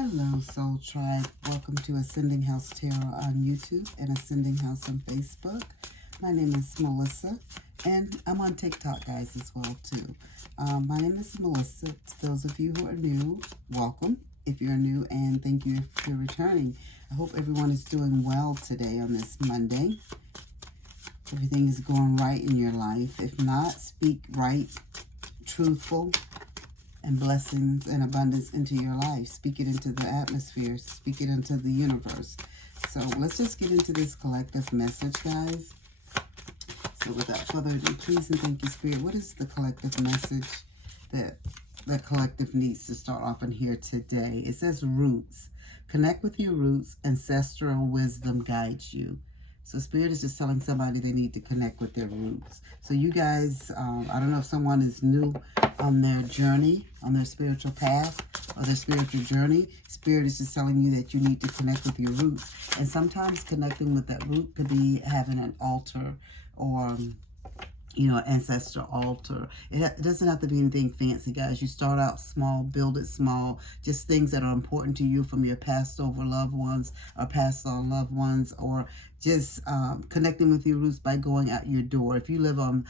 Hello, Soul Tribe. Welcome to Ascending House Tarot on YouTube and Ascending House on Facebook. My name is Melissa, and I'm on TikTok, guys, as well, too. My name is Melissa. To those of you who are new, welcome. If you're new, and thank you for returning. I hope everyone is doing well today on this Monday. Everything is going right in your life. If not, speak right, truthful, and blessings and abundance into your life. Speak it into the atmosphere. Speak it into the universe. So let's just get into this collective message, guys. So without further ado, please and thank you, Spirit. What is the collective message that the collective needs to start off in here today? It says roots. Connect with your roots. Ancestral wisdom guides you. So Spirit is just telling somebody they need to connect with their roots. So you guys, I don't know if someone is new on their journey, on their spiritual path, or their spiritual journey. Spirit is just telling you that you need to connect with your roots. And sometimes connecting with that root could be having an altar or ancestor altar. It doesn't have to be anything fancy, guys. You start out small, build it small. Just things that are important to you from your passed over loved ones or passed on loved ones, or just connecting with your roots by going out your door. If you live on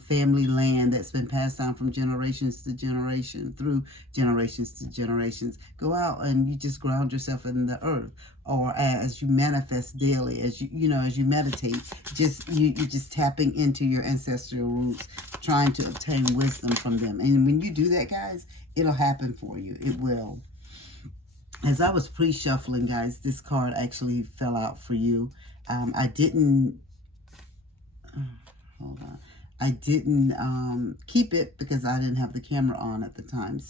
family land that's been passed down from generations to generation, through generations to generations, go out and you just ground yourself in the earth. Or as you manifest daily, as you meditate, you're just tapping into your ancestral roots, trying to obtain wisdom from them. And when you do that, guys, it'll happen for you. It will. As I was pre-shuffling, guys, this card actually fell out for you. I didn't keep it because I didn't have the camera on at the time.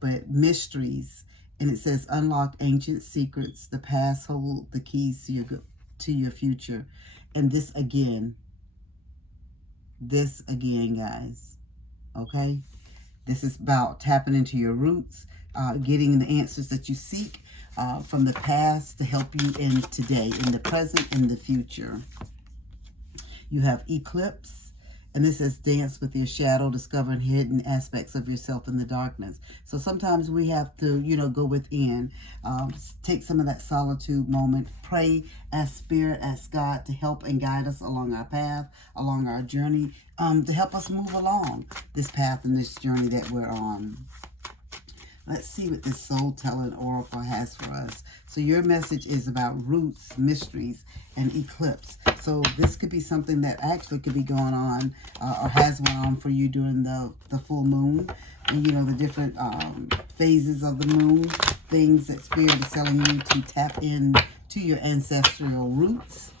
But mysteries. And it says, unlock ancient secrets. The past hold the keys to your future. And this again, guys. Okay? This is about tapping into your roots, getting the answers that you seek from the past to help you in today, in the present, in the future. You have eclipse. And this says, dance with your shadow, discovering hidden aspects of yourself in the darkness. So sometimes we have to, go within, take some of that solitude moment, pray, ask Spirit, ask God to help and guide us along our path, along our journey, to help us move along this path and this journey that we're on. Let's see what this soul-telling oracle has for us. So your message is about roots, mysteries, and eclipse. So this could be something that actually could be going on or has went on for you during the full moon. And, the different phases of the moon, things that Spirit is telling you to tap in to your ancestral roots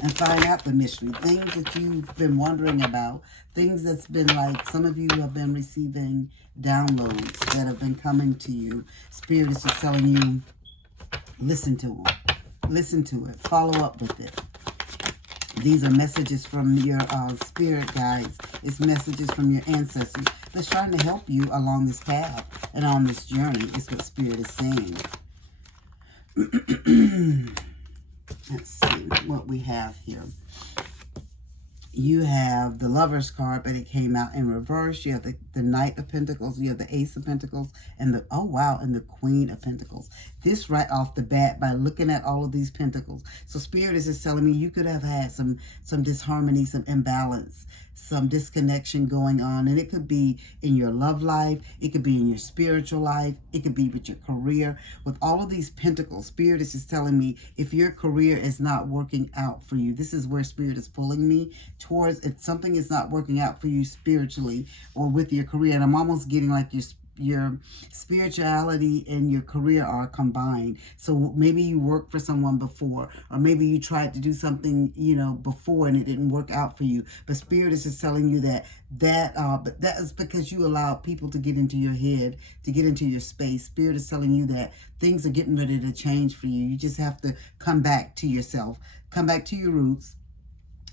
and find out the mystery, things that you've been wondering about, things that's been like, some of you have been receiving downloads that have been coming to you. Spirit is just telling you, listen to them. Listen to it. Follow up with it. These are messages from your spirit guides. It's messages from your ancestors that's trying to help you along this path and on this journey, is what Spirit is saying. Let's see what we have here. You have the Lover's card, but it came out in reverse. You have the Knight of Pentacles. You have the Ace of Pentacles and and the Queen of Pentacles. This right off the bat, by looking at all of these pentacles. So Spirit is just telling me you could have had some disharmony, some imbalance, some disconnection going on. And it could be in your love life. It could be in your spiritual life. It could be with your career. With all of these pentacles, Spirit is just telling me if your career is not working out for you, this is where Spirit is pulling me towards. If something is not working out for you spiritually or with your career, and I'm almost getting like your spirituality and your career are combined. So maybe you worked for someone before, or maybe you tried to do something, before and it didn't work out for you. But Spirit is just telling you but that is because you allow people to get into your head, to get into your space. Spirit is telling you that things are getting ready to change for you. You just have to come back to yourself, come back to your roots.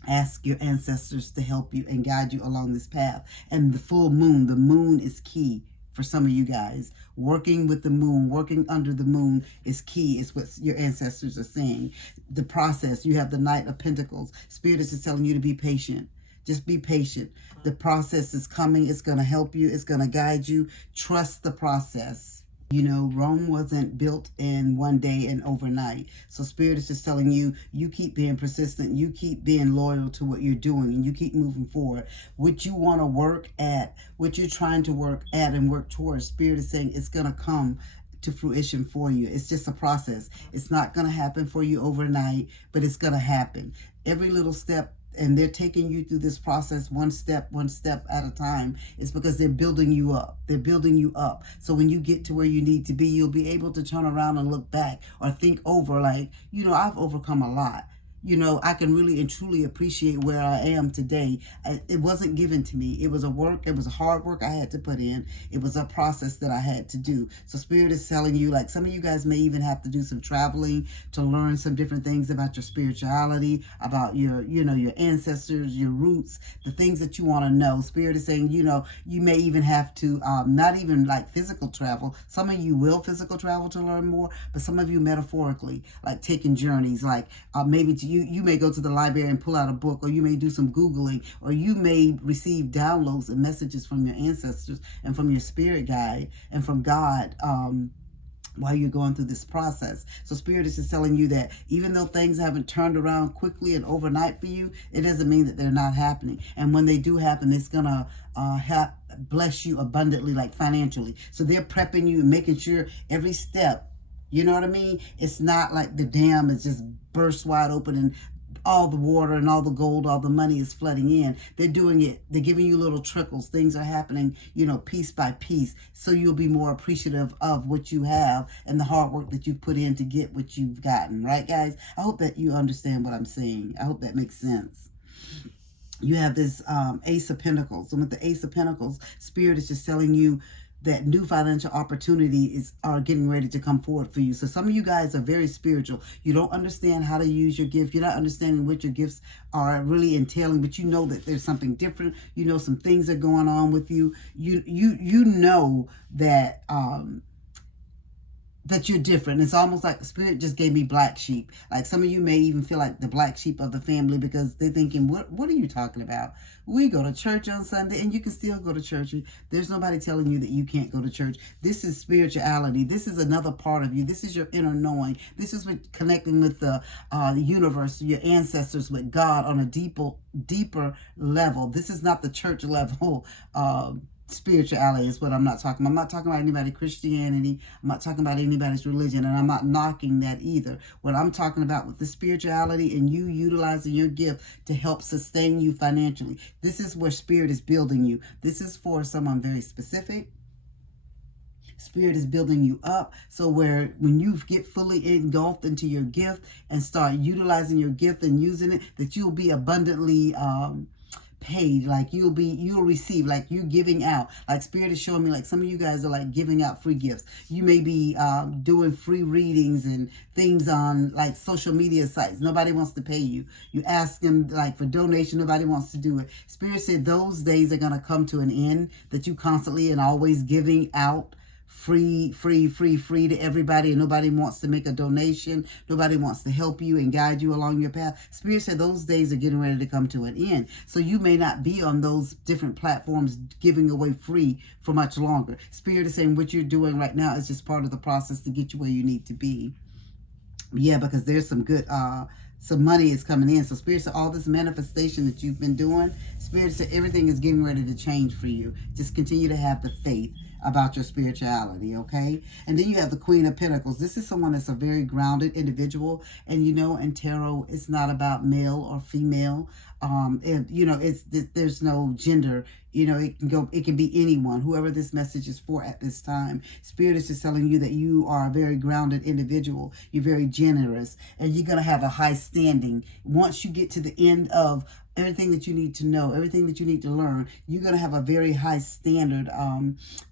Ask your ancestors to help you and guide you along this path. And the full moon, the moon is key for some of you guys. Working with the moon, working under the moon is key, is what your ancestors are saying. The process, you have the Knight of Pentacles. Spirit is just telling you to be patient. Just be patient. The process is coming. It's going to help you. It's going to guide you. Trust the process. You know, Rome wasn't built in one day and overnight. So Spirit is just telling you, you keep being persistent, you keep being loyal to what you're doing, and you keep moving forward. What you want to work at, what you're trying to work at and work towards, Spirit is saying it's going to come to fruition for you. It's just a process. It's not going to happen for you overnight, but it's going to happen. Every little step, and they're taking you through this process one step at a time. It's because they're building you up. They're building you up. So when you get to where you need to be, you'll be able to turn around and look back or think over like, you know, I've overcome a lot. You know, I can really and truly appreciate where I am today. It wasn't given to me. It was a work. It was a hard work I had to put in. It was a process that I had to do. So Spirit is telling you, like some of you guys may even have to do some traveling to learn some different things about your spirituality, about your, you know, your ancestors, your roots, the things that you want to know. Spirit is saying, you know, you may even have to, not even like physical travel. Some of you will physical travel to learn more, but some of you metaphorically, like taking journeys, like maybe to you may go to the library and pull out a book, or you may do some Googling, or you may receive downloads and messages from your ancestors and from your spirit guide and from God while you're going through this process. So Spirit is just telling you that even though things haven't turned around quickly and overnight for you, it doesn't mean that they're not happening. And when they do happen, it's going to bless you abundantly, like financially. So they're prepping you and making sure every step, you know what I mean? It's not like the dam is just burst wide open and all the water and all the gold, all the money is flooding in. They're doing it. They're giving you little trickles. Things are happening, you know, piece by piece. So you'll be more appreciative of what you have and the hard work that you've put in to get what you've gotten. Right, guys? I hope that you understand what I'm saying. I hope that makes sense. You have this Ace of Pentacles. And with the Ace of Pentacles, Spirit is just telling you that new financial opportunities are getting ready to come forward for you. So some of you guys are very spiritual. You don't understand how to use your gift. You're not understanding what your gifts are really entailing, but you know that there's something different. You know some things are going on with you. You know that that you're different. It's almost like the Spirit just gave me black sheep. Like some of you may even feel like the black sheep of the family because they're thinking, what are you talking about? We go to church on Sunday and you can still go to church. There's nobody telling you that you can't go to church. This is spirituality. This is another part of you. This is your inner knowing. This is what connecting with the universe, your ancestors, with God on a deeper level. This is not the church level spirituality is what I'm not talking about. I'm not talking about anybody's Christianity. I'm not talking about anybody's religion, and I'm not knocking that either. What I'm talking about with the spirituality and you utilizing your gift to help sustain you financially. This is where Spirit is building you. This is for someone very specific. Spirit is building you up. So when you get fully engulfed into your gift and start utilizing your gift and using it, that you'll be abundantly paid, like you'll receive, like you're giving out. Like Spirit is showing me like some of you guys are like giving out free gifts. You may be doing free readings and things on like social media sites. Nobody wants to pay you. You ask them like for donation. Nobody wants to do it. Spirit said those days are going to come to an end, that you constantly and always giving out free to everybody, and nobody wants to make a donation. Nobody wants to help you and guide you along your path. Spirit said those days are getting ready to come to an end. So you may not be on those different platforms giving away free for much longer. Spirit is saying what you're doing right now is just part of the process to get you where you need to be. Yeah, because there's some good some money is coming in. So Spirit said all this manifestation that you've been doing, Spirit said everything is getting ready to change for you. Just continue to have the faith about your spirituality, okay? And then you have the Queen of Pentacles. This is someone that's a very grounded individual. And you know, in tarot, it's not about male or female. And you know, there's no gender. You know, it can be anyone, whoever this message is for at this time. Spirit is just telling you that you are a very grounded individual. You're very generous, and you're going to have a high standing. Once you get to the end of everything that you need to know, everything that you need to learn, you're going to have a very high standard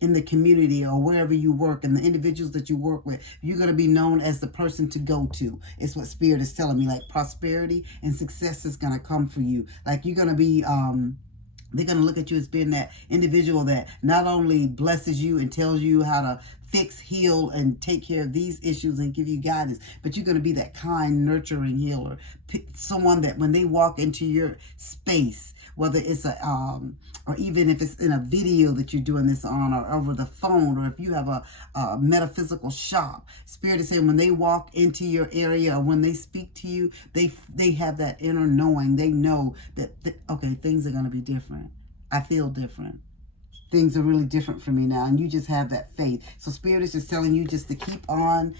in the community or wherever you work, and the individuals that you work with. You're going to be known as the person to go to. It's what Spirit is telling me. Like prosperity and success is going to come for you. Like you're going to be they're going to look at you as being that individual that not only blesses you and tells you how to fix, heal, and take care of these issues and give you guidance. But you're going to be that kind, nurturing healer. Someone that when they walk into your space, whether it's or even if it's in a video that you're doing this on, or over the phone, or if you have a metaphysical shop, Spirit is saying when they walk into your area or when they speak to you, they have that inner knowing. They know that, okay, things are going to be different. I feel different. Things are really different for me now, and you just have that faith. So Spirit is just telling you just to keep on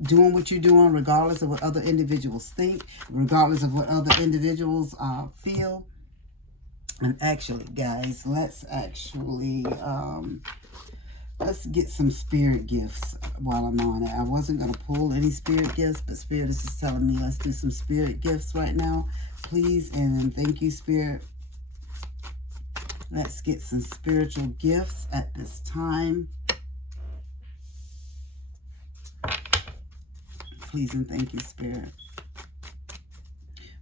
doing what you're doing, regardless of what other individuals think, regardless of what other individuals feel. And actually, guys, let's get some spirit gifts while I'm on it. I wasn't going to pull any spirit gifts, but Spirit is just telling me let's do some spirit gifts right now, please. And thank you, Spirit. Let's get some spiritual gifts at this time. Please and thank you, Spirit.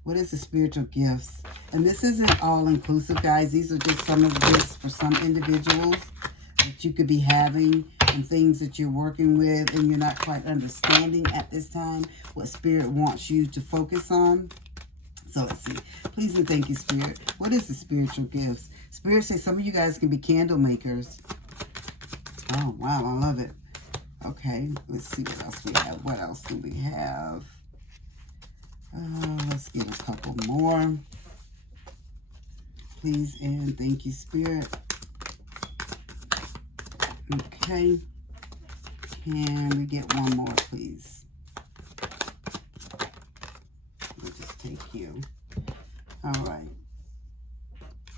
What is the spiritual gifts? And this isn't all inclusive, guys. These are just some of the gifts for some individuals that you could be having, and things that you're working with and you're not quite understanding at this time what Spirit wants you to focus on. So let's see. Please and thank you, Spirit. What is the spiritual gifts? Spirit says some of you guys can be candle makers. Oh, wow. I love it. Okay. Let's see what else we have. What else do we have? Let's get a couple more. Please and thank you, Spirit. Okay. Can we get one more, please? We'll just take you. All right.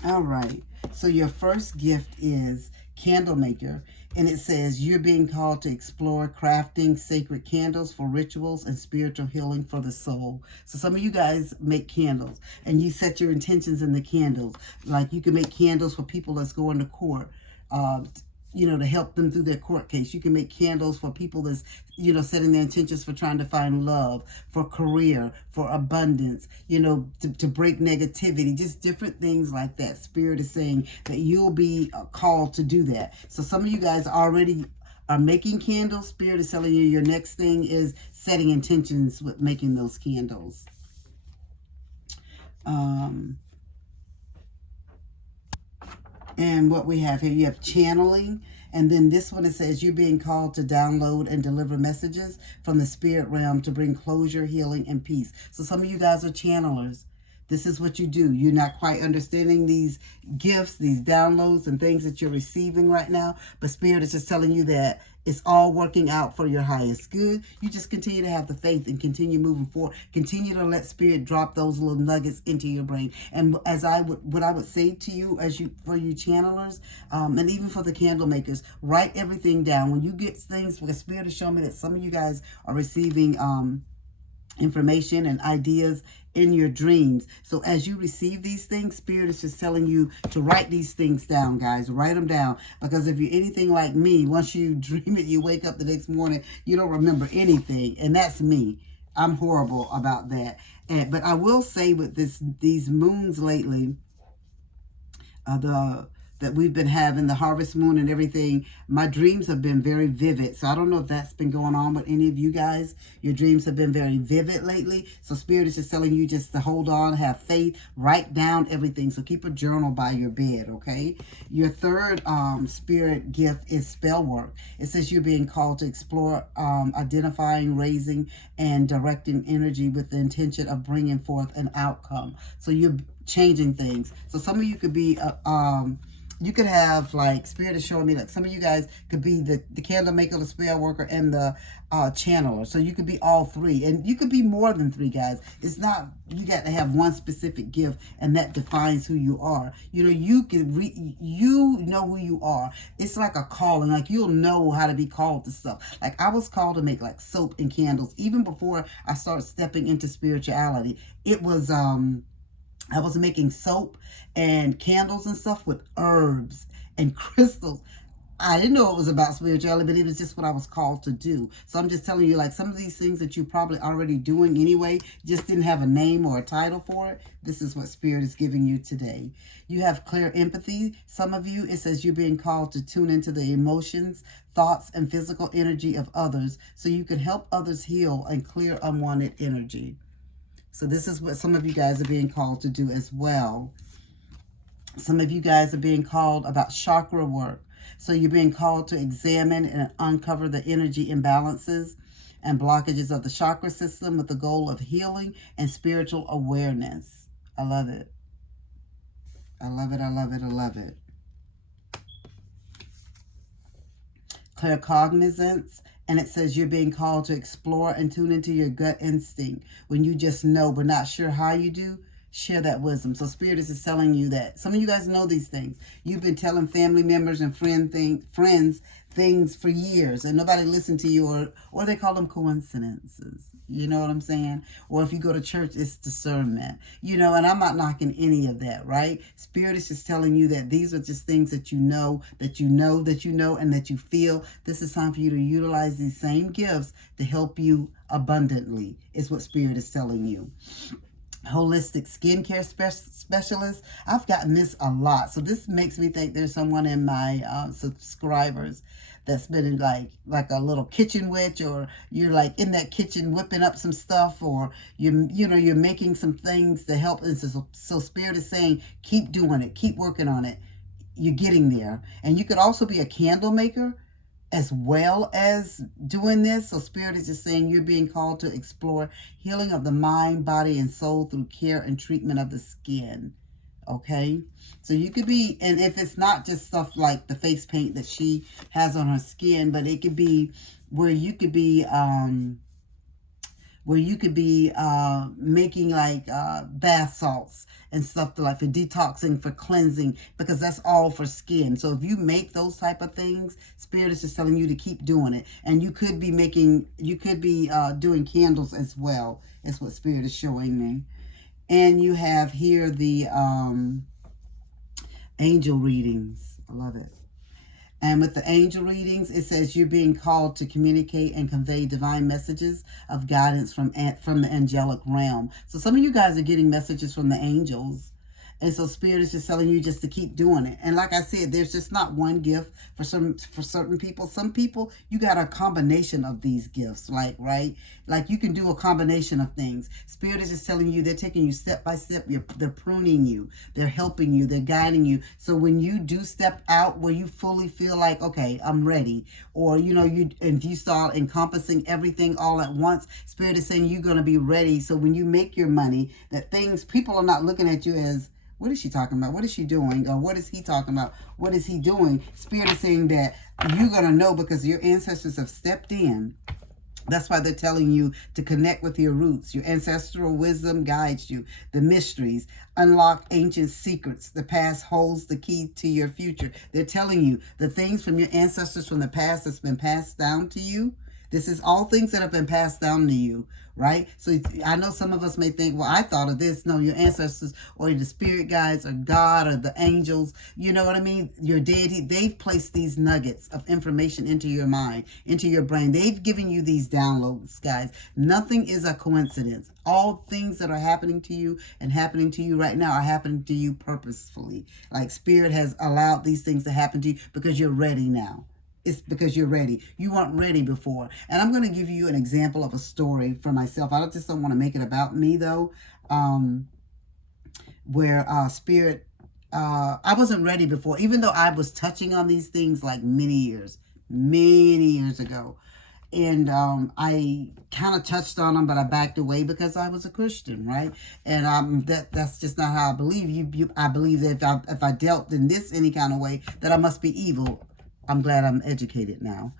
All right. So your first gift is candle maker. And it says you're being called to explore crafting sacred candles for rituals and spiritual healing for the soul. So some of you guys make candles and you set your intentions in the candles. Like you can make candles for people that's going to court, to help them through their court case. You can make candles for people that's, setting their intentions for trying to find love, for career, for abundance, to break negativity, just different things like that. Spirit is saying that you'll be called to do that. So some of you guys already are making candles. Spirit is telling you your next thing is setting intentions with making those candles. And what we have here, you have channeling. And then this one, it says you're being called to download and deliver messages from the spirit realm to bring closure, healing, and peace. So some of you guys are channelers. This is what you do. You're not quite understanding these gifts, these downloads and things that you're receiving right now. But Spirit is just telling you that it's all working out for your highest good. You just continue to have the faith and continue moving forward. Continue to let Spirit drop those little nuggets into your brain. And what I would say to you, for you channelers, and even for the candle makers, write everything down. When you get things, because Spirit is showing me that some of you guys are receiving information and ideas in your dreams. So as you receive these things, Spirit is just telling you to write these things down, guys. Write them down. Because if you're anything like me, once you dream it, you wake up the next morning, you don't remember anything. And that's me. I'm horrible about that. But I will say with these moons lately, that we've been having, the harvest moon and everything, my dreams have been very vivid. So I don't know if that's been going on with any of you guys. Your dreams have been very vivid lately. So Spirit is just telling you just to hold on, have faith, write down everything. So keep a journal by your bed, okay? Your third spirit gift is spell work. It says you're being called to explore identifying, raising, and directing energy with the intention of bringing forth an outcome. So you're changing things. So some of you could be you could have, like, Spirit is showing me, like, some of you guys could be the candle maker, the spell worker, and the channeler. So you could be all three. And you could be more than three, guys. It's not, you got to have one specific gift, and that defines who you are. You know who you are. It's like a calling. Like, you'll know how to be called to stuff. Like, I was called to make, like, soap and candles. Even before I started stepping into spirituality, it was, I was making soap and candles and stuff with herbs and crystals. I didn't know it was about spirituality, but it was just what I was called to do. So I'm just telling you, like, some of these things that you're probably already doing anyway, just didn't have a name or a title for it. This is what Spirit is giving you today. You have clear empathy. Some of you, it says you're being called to tune into the emotions, thoughts, and physical energy of others so you can help others heal and clear unwanted energy. So this is what some of you guys are being called to do as well. Some of you guys are being called about chakra work. So you're being called to examine and uncover the energy imbalances and blockages of the chakra system with the goal of healing and spiritual awareness. I love it. I love it, I love it, I love it. Clear cognizance. And it says you're being called to explore and tune into your gut instinct. When you just know but not sure how you do, share that wisdom. So Spirit is just telling you that. Some of you guys know these things. You've been telling family members and friends things for years, and nobody listened to you, or they call them coincidences. You know what I'm saying? Or if you go to church, it's discernment. You know, and I'm not knocking any of that, right? Spirit is just telling you that these are just things that you know, that you know, that you know, and that you feel. This is time for you to utilize these same gifts to help you abundantly, is what Spirit is telling you. Holistic skincare specialist. I've gotten this a lot. So this makes me think there's someone in my subscribers that's been like a little kitchen witch, or you're like in that kitchen whipping up some stuff, or you're making some things to help. And so Spirit is saying, keep doing it, keep working on it. You're getting there. And you could also be a candle maker as well as doing this. So Spirit is just saying you're being called to explore healing of the mind, body, and soul through care and treatment of the skin. Okay? So you could be, and if it's not just stuff like the face paint that she has on her skin, but it could be where you could be making like bath salts and stuff like for detoxing, for cleansing, because that's all for skin. So if you make those type of things, Spirit is just telling you to keep doing it. And you could be doing candles as well, is what Spirit is showing me. And you have here the angel readings. I love it. And with the angel readings, it says you're being called to communicate and convey divine messages of guidance from the angelic realm. So some of you guys are getting messages from the angels. And so Spirit is just telling you just to keep doing it. And like I said, there's just not one gift for certain people. Some people, you got a combination of these gifts, right? Like you can do a combination of things. Spirit is just telling you, they're taking you step by step. They're pruning you. They're helping you. They're guiding you. So when you do step out where you fully feel like, okay, I'm ready, or if you start encompassing everything all at once, Spirit is saying you're going to be ready. So when you make your money, people are not looking at you as, what is she talking about? What is she doing? Or what is he talking about? What is he doing? Spirit is saying that you're going to know because your ancestors have stepped in. That's why they're telling you to connect with your roots. Your ancestral wisdom guides you. The mysteries, unlock ancient secrets. The past holds the key to your future. They're telling you the things from your ancestors from the past that's been passed down to you. This is all things that have been passed down to you, right? So I know some of us may think, well, I thought of this. No, your ancestors or the spirit guides or God or the angels, you know what I mean? Your deity, they've placed these nuggets of information into your mind, into your brain. They've given you these downloads, guys. Nothing is a coincidence. All things that are happening to you and happening to you right now are happening to you purposefully. Like Spirit has allowed these things to happen to you because you're ready now. It's because you're ready. You weren't ready before. And I'm going to give you an example of a story for myself. I just don't want to make it about me, though. Where Spirit, I wasn't ready before. Even though I was touching on these things like many years ago. And I kind of touched on them, but I backed away because I was a Christian, right? And that's just not how I believe. I believe that if I dealt in this any kind of way, that I must be evil. I'm glad I'm educated now.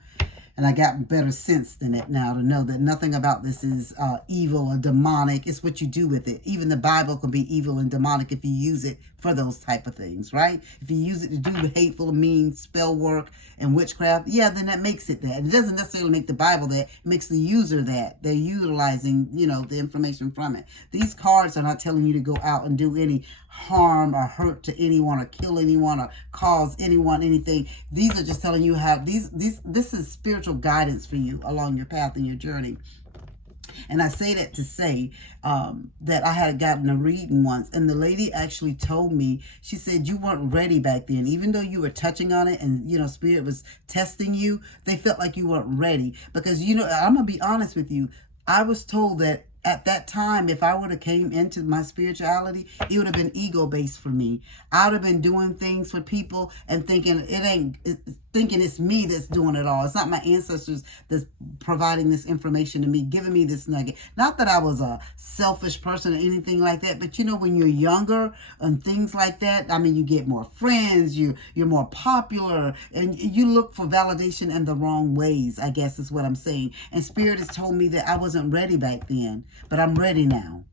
And I got better sense than it now to know that nothing about this is evil or demonic. It's what you do with it. Even the Bible can be evil and demonic if you use it for those type of things, right? If you use it to do hateful, mean, spell work, and witchcraft, yeah, then that makes it that. It doesn't necessarily make the Bible that. It makes the user that. They're utilizing, the information from it. These cards are not telling you to go out and do any harm or hurt to anyone or kill anyone or cause anyone anything. These are just telling you how this is spiritual guidance for you along your path and your journey. And I say that to say that I had gotten a reading once, and the lady actually told me, she said, you weren't ready back then. Even though you were touching on it and, Spirit was testing you, they felt like you weren't ready. Because, I'm going to be honest with you. I was told that at that time, if I would have came into my spirituality, it would have been ego-based for me. I would have been doing things for people and thinking it's me that's doing it all. It's not my ancestors that's providing this information to me, giving me this nugget. Not that I was a selfish person or anything like that, but when you're younger and things like that, you get more friends, you're more popular, and you look for validation in the wrong ways, I guess is what I'm saying. And Spirit has told me that I wasn't ready back then, but I'm ready now.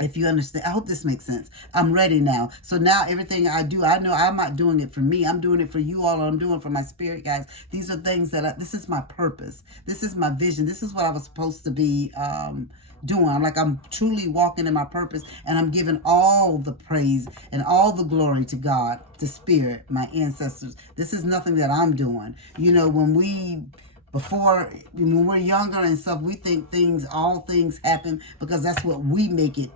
If you understand, I hope this makes sense. I'm ready now. So now everything I do, I know I'm not doing it for me. I'm doing it for you all. I'm doing it for my spirit guys. These are things that this is my purpose. This is my vision. This is what I was supposed to be doing. I'm truly walking in my purpose, and I'm giving all the praise and all the glory to God, to Spirit, my ancestors. This is nothing that I'm doing. When we're younger and stuff, we think all things happen because that's what we're making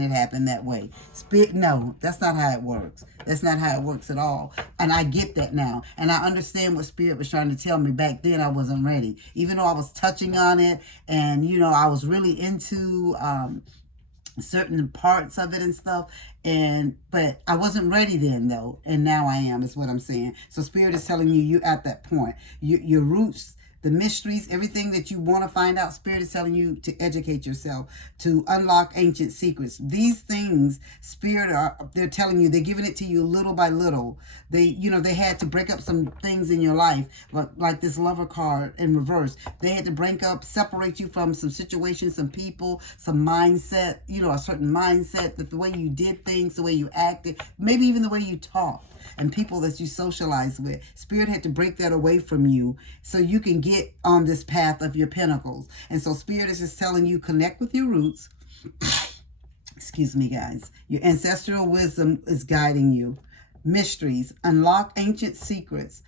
it happen that way. Spirit, no, that's not how it works. That's not how it works at all. And I get that now. And I understand what Spirit was trying to tell me. Back then, I wasn't ready. Even though I was touching on it and, I was really into certain parts of it and stuff, but I wasn't ready then though, and now I am, is what I'm saying. So Spirit is telling you, you're at that point. Your roots, the mysteries, everything that you want to find out, Spirit is telling you to educate yourself, to unlock ancient secrets. These things, they're telling you, they're giving it to you little by little. They had to break up some things in your life, like this Lover card in reverse. They had to separate you from some situations, some people, some mindset, a certain mindset, that the way you did things, the way you acted, maybe even the way you talked, and people that you socialize with. Spirit had to break that away from you so you can get on this path of your pinnacles. And so Spirit is just telling you, connect with your roots. Excuse me, guys. Your ancestral wisdom is guiding you. Mysteries, unlock ancient secrets.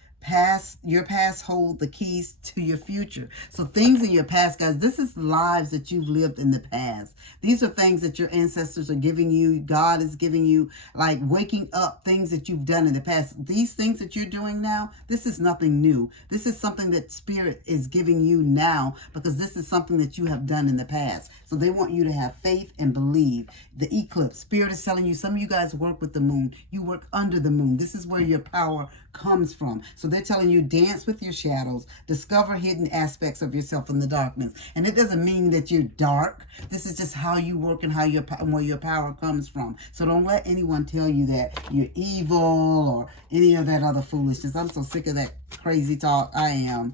Your past hold the keys to your future. So things in your past, guys, this is lives that you've lived in the past. These are things that your ancestors are giving you. God is giving you, like waking up things that you've done in the past. These things that you're doing now, this is nothing new. This is something that Spirit is giving you now, because this is something that you have done in the past. So they want you to have faith and believe. The eclipse, Spirit is telling you, some of you guys work with the moon. You work under the moon. This is where your power comes from. So they're telling you, dance with your shadows, discover hidden aspects of yourself in the darkness. And it doesn't mean that you're dark. This is just how you work and where your power comes from. So don't let anyone tell you that you're evil or any of that other foolishness. I'm so sick of that crazy talk. I am.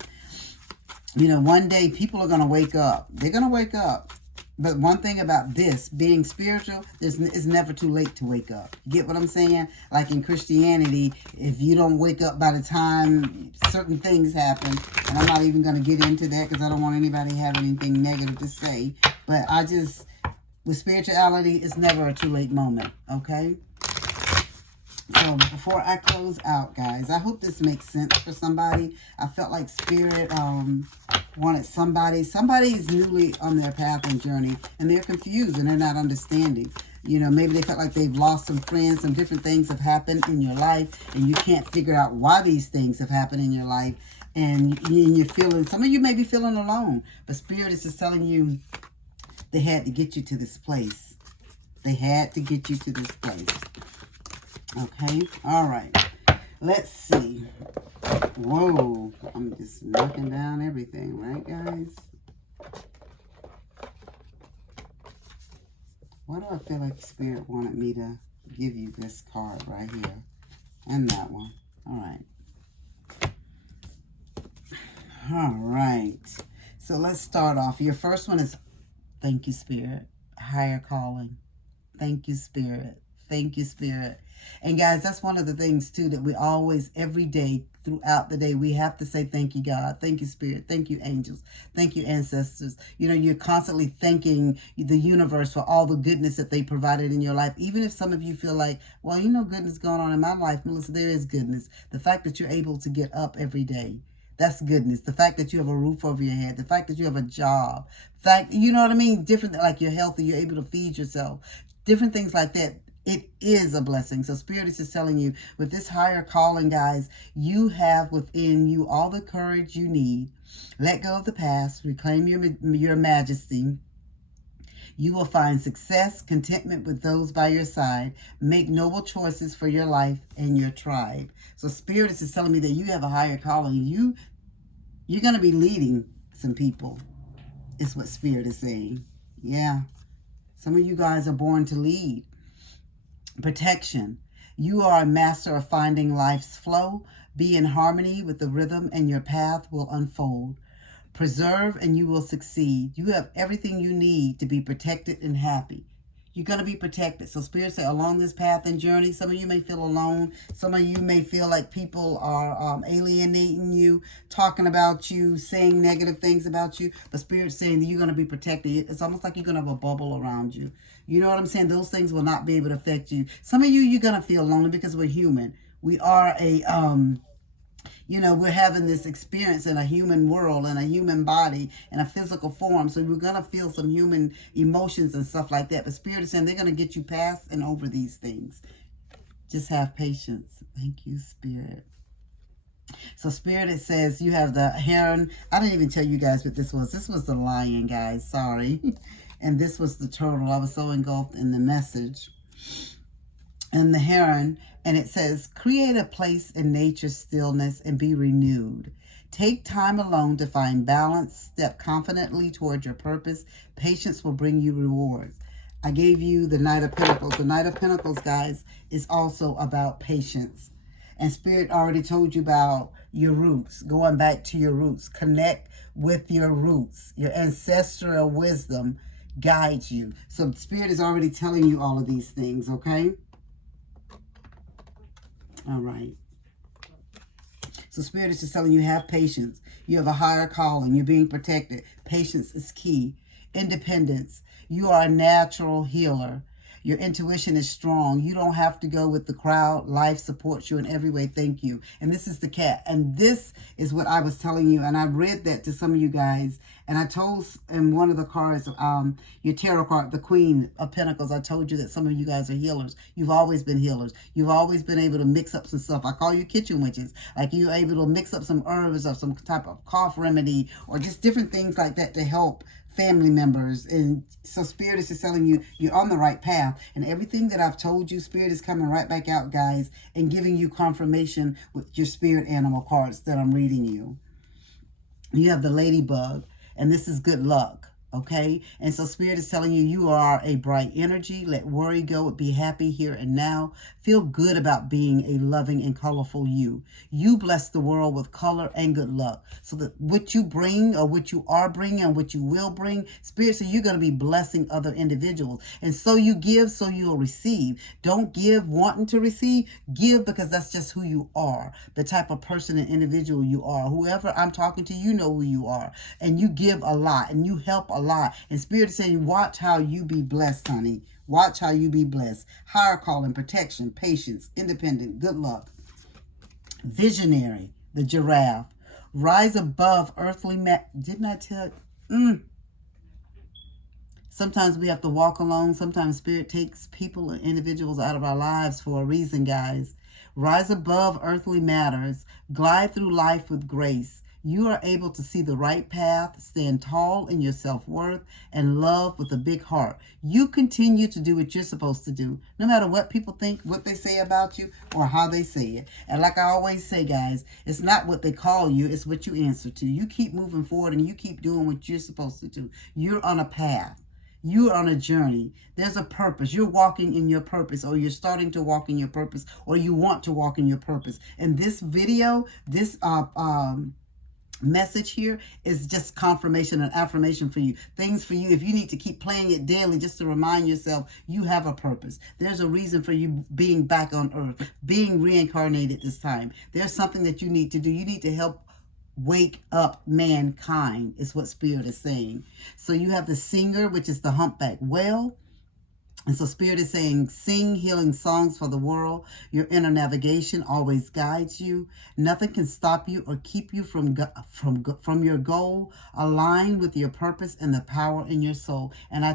One day people are going to wake up. They're going to wake up. But one thing about this, being spiritual, it's never too late to wake up. You get what I'm saying? Like in Christianity, if you don't wake up by the time certain things happen, and I'm not even going to get into that because I don't want anybody to have anything negative to say. But with spirituality, it's never a too late moment, okay? So before I close out, guys, I hope this makes sense for somebody. I felt like Spirit wanted somebody's newly on their path and journey, and they're confused and they're not understanding. Maybe they felt like they've lost some friends, some different things have happened in your life, and you can't figure out why these things have happened in your life. And you're feeling, some of you may be feeling alone, but Spirit is just telling you they had to get you to this place. They had to get you to this place. Okay, all right. Let's see. Whoa, I'm just knocking down everything, right, guys? Why do I feel like Spirit wanted me to give you this card right here? And that one. All right. All right. So let's start off. Your first one is thank you, Spirit. Higher calling. Thank you, Spirit. Thank you, Spirit. And guys, that's one of the things too that we always, every day, throughout the day, we have to say thank you, God. Thank you, Spirit. Thank you, angels. Thank you, ancestors. You know, you're constantly thanking the universe for all the goodness that they provided in your life. Even if some of you feel like, well, you know, goodness going on in my life, Melissa, there is goodness. The fact that you're able to get up every day, that's goodness. The fact that you have a roof over your head, the fact that you have a job, fact, you know what I mean? Different, like you're healthy, you're able to feed yourself, different things like that. It is a blessing. So Spirit is just telling you, with this higher calling, guys, you have within you all the courage you need. Let go of the past, reclaim your majesty. You will find success, contentment with those by your side. Make noble choices for your life and your tribe. So Spirit is just telling me that you have a higher calling. You're going to be leading some people, is what Spirit is saying. Yeah. Some of you guys are born to lead. Protection. You are a master of finding life's flow. Be in harmony with the rhythm and your path will unfold. Preserve and you will succeed. You have everything you need to be protected and happy. You're going to be protected. So Spirit said, along this path and journey, some of you may feel alone. Some of you may feel like people are alienating you, talking about you, saying negative things about you. But Spirit's saying that you're going to be protected. It's almost like you're going to have a bubble around you. You know what I'm saying? Those things will not be able to affect you. Some of you, you're going to feel lonely because we're human. We are you know, we're having this experience in a human world, in a human body, in a physical form. So we're going to feel some human emotions and stuff like that. But Spirit is saying they're going to get you past and over these things. Just have patience. Thank you, Spirit. So Spirit, it says you have the heron. I didn't even tell you guys what this was. This was the lion, guys. Sorry. And this was the turtle. I was so engulfed in the message. And the heron, and it says, create a place in nature's stillness and be renewed. Take time alone to find balance. Step confidently toward your purpose. Patience will bring you rewards. I gave you the Knight of Pentacles. The Knight of Pentacles, guys, is also about patience. And Spirit already told you about your roots, going back to your roots. Connect with your roots. Your ancestral wisdom guides you. So Spirit is already telling you all of these things, okay? All right. So Spirit is just telling you, have patience. You have a higher calling. You're being protected. Patience is key. Independence. You are a natural healer. Your intuition is strong. You don't have to go with the crowd. Life supports you in every way. Thank you. And this is the cat. And this is what I was telling you. And I read that to some of you guys. And I told in one of the cards, your tarot card, the Queen of Pentacles, I told you that some of you guys are healers. You've always been healers. You've always been able to mix up some stuff. I call you kitchen witches. Like you're able to mix up some herbs or some type of cough remedy or just different things like that to help family members. And so Spirit is just telling you, you're on the right path. And everything that I've told you, Spirit is coming right back out, guys, and giving you confirmation with your spirit animal cards that I'm reading you. You have the ladybug. And this is good luck, okay? And so Spirit is telling you, you are a bright energy. Let worry go. Be happy here and now. Feel good about being a loving and colorful you. You bless the world with color and good luck. So that what you bring or what you are bringing and what you will bring, Spirit says you're going to be blessing other individuals. And so you give, so you'll receive. Don't give wanting to receive. Give because that's just who you are, the type of person and individual you are. Whoever I'm talking to, you know who you are. And you give a lot and you help a lot. And Spirit is saying, watch how you be blessed, honey. Watch how you be blessed. Higher calling, protection, patience, independent, good luck. Visionary, the giraffe. Rise above earthly didn't I tell you? Sometimes we have to walk alone. Sometimes Spirit takes people and individuals out of our lives for a reason, guys. Rise above earthly matters. Glide through life with grace. You are able to see the right path, stand tall in your self-worth, and love with a big heart. You continue to do what you're supposed to do, no matter what people think, what they say about you, or how they say it. And like I always say, guys, it's not what they call you, it's what you answer to. You keep moving forward and you keep doing what you're supposed to do. You're on a path. You're on a journey. There's a purpose. You're walking in your purpose, or you're starting to walk in your purpose, or you want to walk in your purpose. And this video, this message here is just confirmation and affirmation for you. Things for you, if you need to keep playing it daily just to remind yourself you have a purpose. There's a reason for you being back on earth, being reincarnated this time. There's something that you need to do. You need to help wake up mankind, is what Spirit is saying. So you have the singer, which is the humpback whale. And so Spirit is saying, sing healing songs for the world. Your inner navigation always guides you. Nothing can stop you or keep you from your goal. Align with your purpose and the power in your soul. And I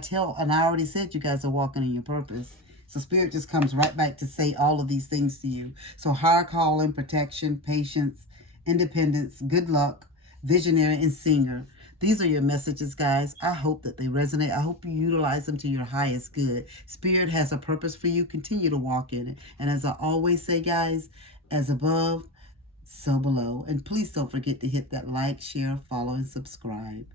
already said you guys are walking in your purpose. So Spirit just comes right back to say all of these things to you. So higher calling, protection, patience, independence, good luck, visionary, and singer. These are your messages, guys. I hope that they resonate. I hope you utilize them to your highest good. Spirit has a purpose for you. Continue to walk in it. And as I always say, guys, as above, so below. And please don't forget to hit that like, share, follow, and subscribe.